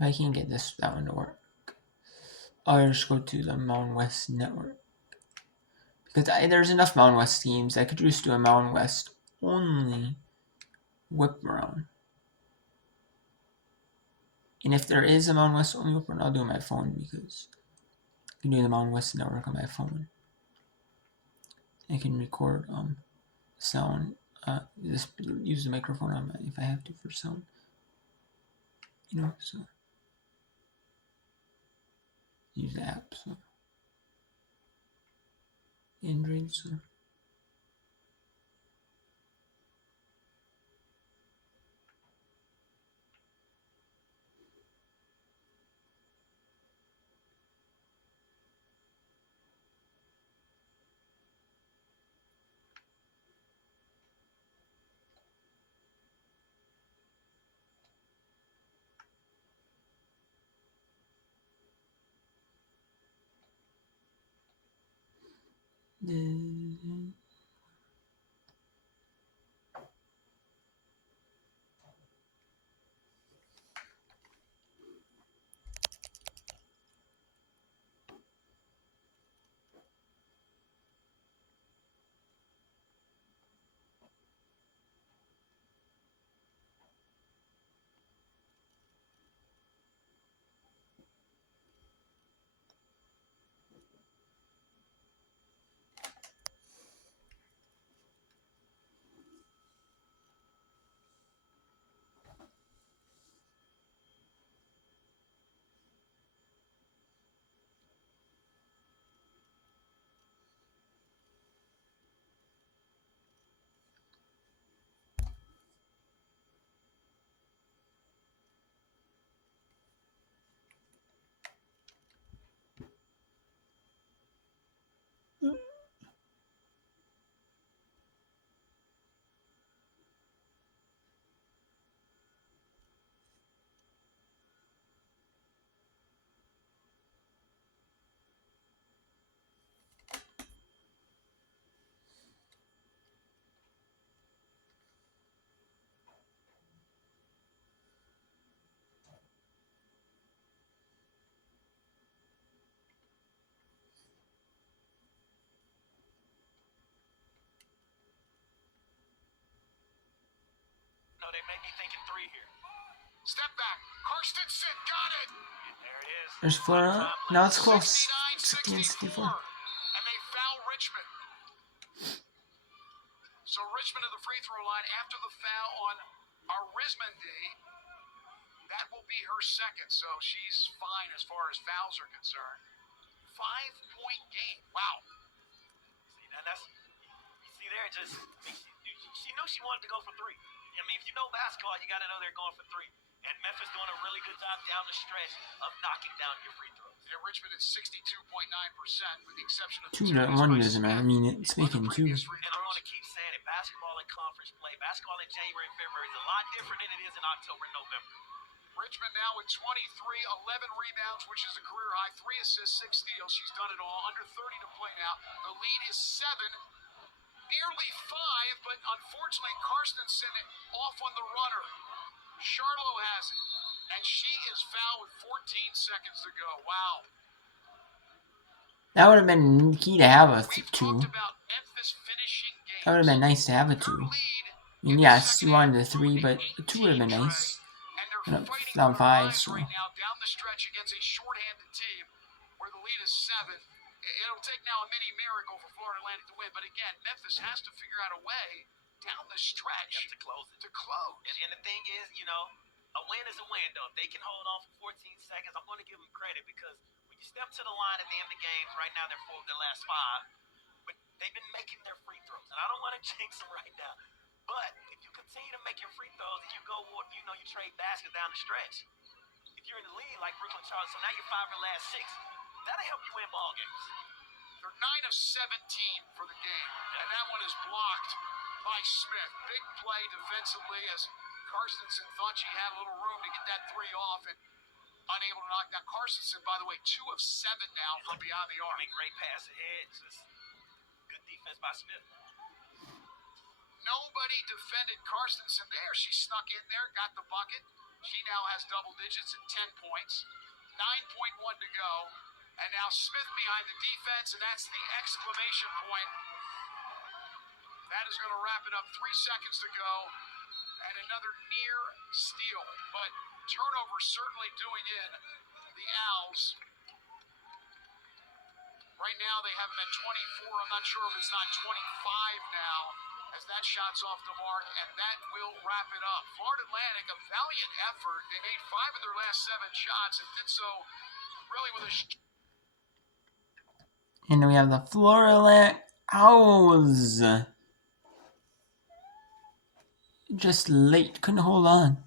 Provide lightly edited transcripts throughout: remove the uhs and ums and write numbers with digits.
If I can't get that one to work, I'll just go to the Mountain West Network. Because there's enough Mountain West teams. I could just do a Mountain West only whip around. And if there is a Mountain West only whip around, I'll do it on my phone because I can do the Mountain West Network on my phone. I can record sound. Just use the microphone on if I have to for sound. So use the app. So Android. So. They may be thinking three here. Step back. Karstensen got it. There it is. There's Florida. Now it's close. 69-64. And they foul Richmond. So Richmond to the free throw line after the foul on Arizmendi. That will be her second. So she's fine as far as fouls are concerned. 5-point game. Wow. See, that's you see there, just she knew she wanted to go for three. I mean, if you know basketball, you got to know they're going for three. And Memphis doing a really good job down the stretch of knocking down your free throws. Yeah, Richmond is 62.9% with the exception of 2-1 doesn't matter. I mean, it's making 2. And I'm going to keep saying it. Basketball and conference play, basketball in January and February is a lot different than it is in October and November. Richmond now with 23, 11 rebounds, which is a career high, 3 assists, 6 steals. She's done it all. Under 30 to play now. The lead is 7. Nearly 5, but unfortunately Karstensen off on the runner. Charlo has it, and she is fouled with 14 seconds to go. Wow. That would have been key to have a 2. That would have been nice to have a 2. I mean, yes, you wanted a 3, but a 2 would have been nice. And down 5, so. Right now, down the stretch against a shorthanded team where the lead is 7. It'll take now a mini miracle for Florida Atlantic to win, but again, Memphis has to figure out a way down the stretch to close it. And the thing is, a win is a win, though. If they can hold on for 14 seconds, I'm going to give them credit because when you step to the line at the end of the games, right now they're 4 of their last 5, but they've been making their free throws, and I don't want to jinx them right now. But if you continue to make your free throws and you go, you trade baskets down the stretch. If you're in the lead like Brooklyn Charlotte, so now you're 5 of the last 6. That'll help you win ball games. They're 9 of 17 for the game, and that one is blocked by Smith. Big play defensively as Karstensen thought she had a little room to get that 3 off and unable to knock down. Karstensen, by the way, 2 of 7 now from beyond the arc. I mean, great pass ahead. Just good defense by Smith. Nobody defended Karstensen there. She snuck in there, got the bucket. She now has double digits at 10 points. 9.1 to go. And now Smith behind the defense, and that's the exclamation point. That is going to wrap it up. 3 seconds to go. And another near steal. But turnover certainly doing in the Owls. Right now they have them at 24. I'm not sure if it's not 25 now, as that shot's off the mark, and that will wrap it up. Florida Atlantic, a valiant effort. They made 5 of their last 7 shots and did so really with a... And we have the Florida Atlantic Owls. Just late, couldn't hold on.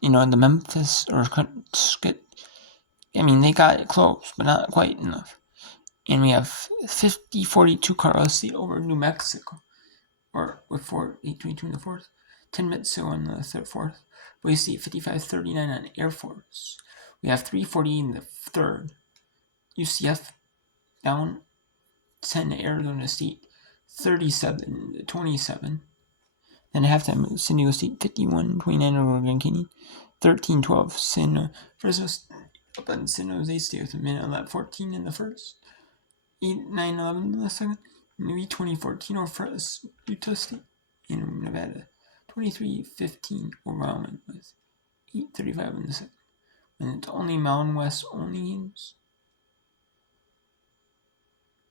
The Memphis, or couldn't get... they got it close, but not quite enough. And we have 50-42 Colorado State over New Mexico. Or with 8-22 in the fourth. 10 minutes so in the fourth. Boise State 55-39 on Air Force. We have 3:40 in the third. UCF down 10 Arizona State 37-27. Then at halftime, San Diego State 51-29 over Grand Canyon. 13-12 up on San Jose State with a minute left. 14 in the first. 8-9-11 in the second. Maybe 2014 over Utah State in Nevada. 23-15 over Almond with 8:35 in the second. And it's only Mountain West only games.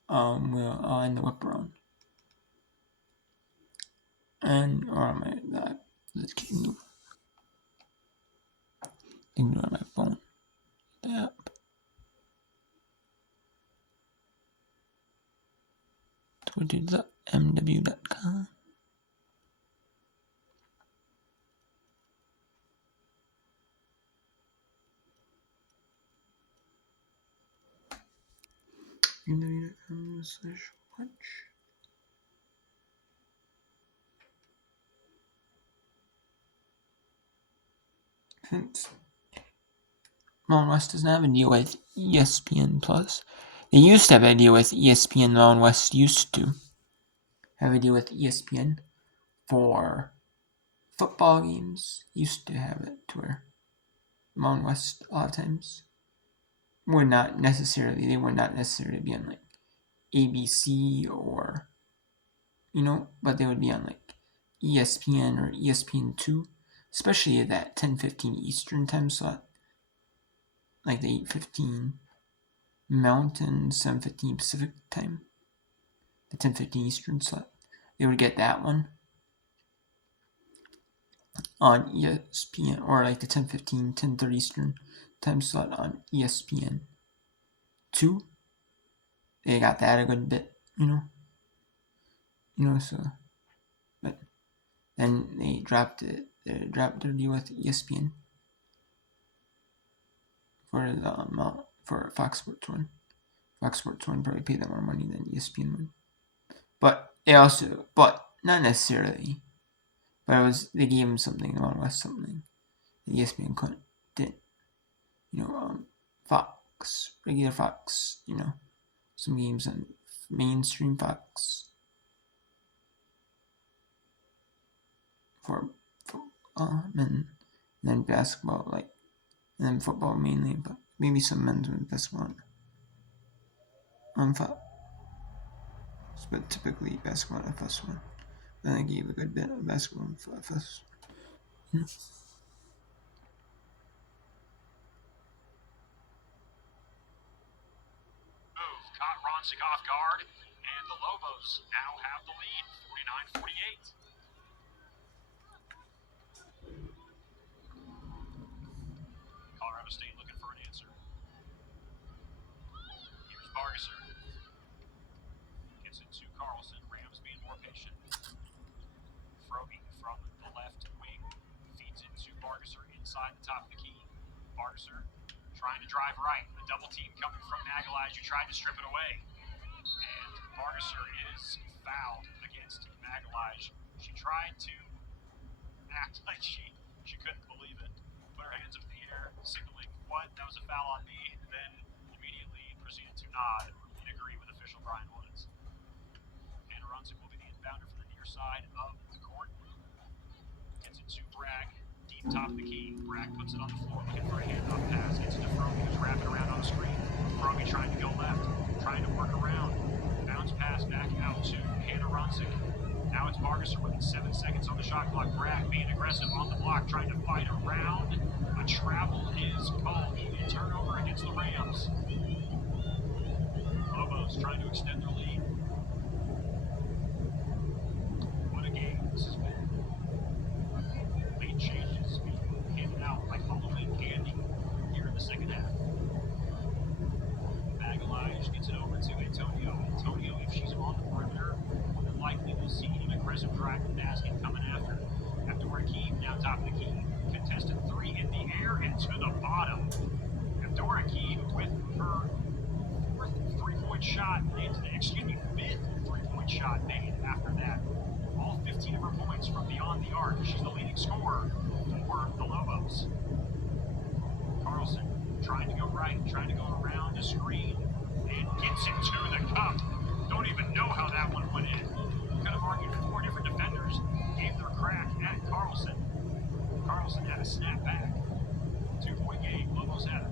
We'll end the whip around. And let's keep ignore my phone. The app. Twitter.mw.com. mw.com/watch. Since Mountain West doesn't have a deal with ESPN Plus, they used to have a deal with ESPN. Mountain West used to have a deal with ESPN for football games. Used to have it to where Mountain West a lot of times would not necessarily be on like ABC or but they would be on like ESPN or ESPN2, especially at that 10:15 Eastern time slot, like the 8:15 Mountain, 7:15 Pacific time, the 10:15 Eastern slot. They would get that one on ESPN, or like the 10:15, 10:30 Eastern time slot on ESPN2. They got that a good bit, so, but then they dropped it. They dropped their deal with ESPN for Fox Sports 1. Fox Sports 1 probably paid them more money than ESPN would. But not necessarily. But they gave them something, the Mountain West something that ESPN didn't. Fox, regular Fox, some games on mainstream Fox for men, and then basketball, and then football mainly, but maybe some men's basketball on Fox. But typically basketball on FS1. Then I gave a good bit of basketball on FS. Caught Ronsick off guard, and the Lobos now have the lead, 49-48. Colorado State looking for an answer. Here's Bargeser. Gets it to Carlson. Rams being more patient. Froby from the left wing feeds it to Bargeser inside the top of the key. Bargeser trying to drive right. A double team coming from Magalhaes. You tried to strip it away. And Bargeser is fouled against Magalhaes. She tried to act like she couldn't believe it. Put her hands up in the air, signaling, "What? That was a foul on me." And then immediately proceeded to nod and agree with official Brian Woods. Hannah Runsick will be the inbounder from the near side of the court. Gets it to Bragg. Top of the key. Bragg puts it on the floor, looking for a handoff pass. Gets it to Froby, who's wrapping around on the screen. Froby trying to go left, trying to work around. Bounce pass back out to Hannah Ronsick. Now it's Vargas with 7 seconds on the shot clock. Bragg being aggressive on the block, trying to fight around. A travel is called. A turnover against the Rams. Lobos trying to extend their lead. What a game this has been. Late changes being handed out like Halloween candy here in the second half. Magalhaes gets it over to Antonio. Antonio, if she's on the perimeter, more than likely we'll see an aggressive drive to the basket coming after. After Rakeem, now top of the key. Contested three in the air and to the bottom. Abdora Keem with her fifth three-point shot made after that. All 15 of her points from beyond the arc. She's the leading scorer for the Lobos. Carlson trying to go right, trying to go around a screen, and gets it to the cup. Don't even know how that one went in. Could have argued 4 different defenders gave their crack at Carlson. Carlson had a snap back. 2-point game. Lobos had it.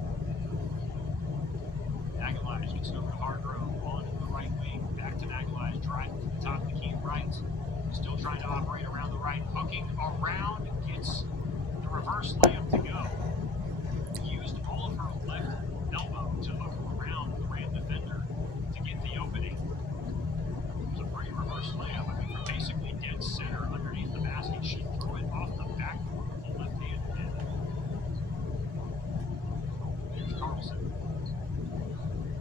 Magalhaes gets it over to Hargrove on the right wing. Back to Magalhaes, driving to the top of the key right. Still trying to operate around the right. Hooking around, gets the reverse layup to go. Used all of her left elbow to hook around the Ram defender to get the opening. It was a pretty reverse layup. I mean, from basically dead center underneath the basket, she threw it off the backboard with the left hand. There's Carlson.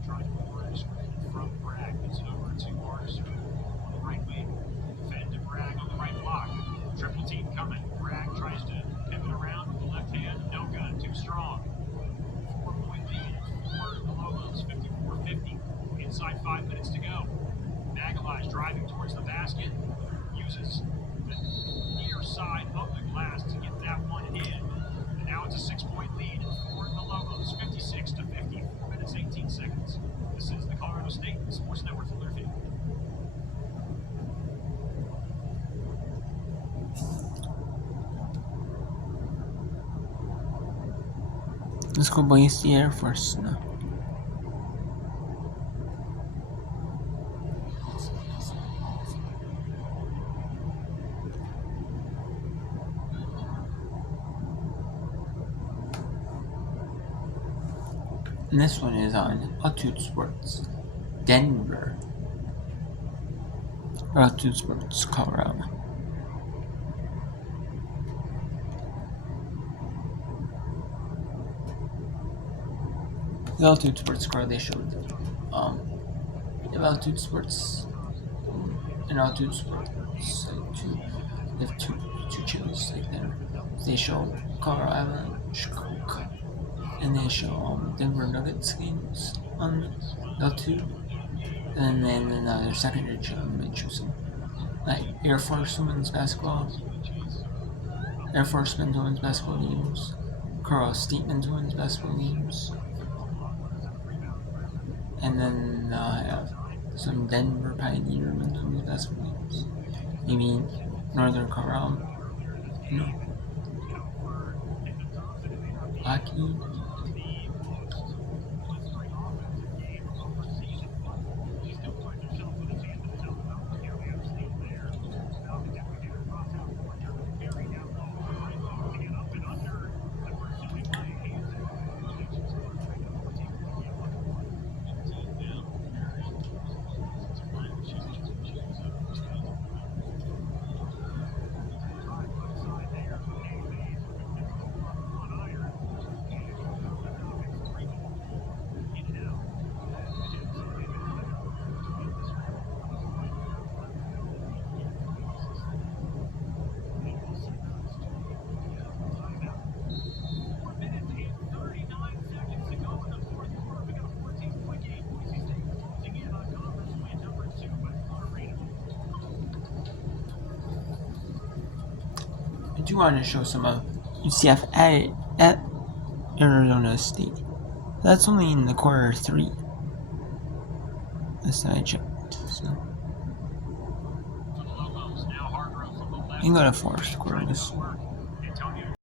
Trying to move a screen from Bragg. Gets it over to Vargas on the right wing. Fed to Bragg on the right block. Triple team coming. Bragg tries to pivot around with the left hand. No good. Too strong. 4-point lead for the Lobos. 54-50. Inside 5 minutes to go. Magalhaes driving towards the basket. Uses the near side of the glass to get that one in. And now it's a 6-point lead for the Lobos. 56-50. 4 minutes, 18 seconds. This is the Colorado State Sports Network Philadelphia. Let's go against the Air Force now. And this one is on Altitude Sports, Denver. Or Altitude Sports, Colorado. The Altitude Sports car they showed. Altitude Sports and Altitude Sports they have two channels like there. They show Colorado Avalanche Coke, and they show Denver Nuggets games on Altitude, and then another secondary channel might show some like Air Force women's basketball, Air Force men's women's basketball games, Colorado State men's women's basketball games. And then I have some Denver Pioneer men's women's basketball games. Maybe Northern Colorado, hockey. I do want to show some of UCF at Arizona State. That's only in the quarter 3. Last time I checked. So you can go to fourth quarter this one.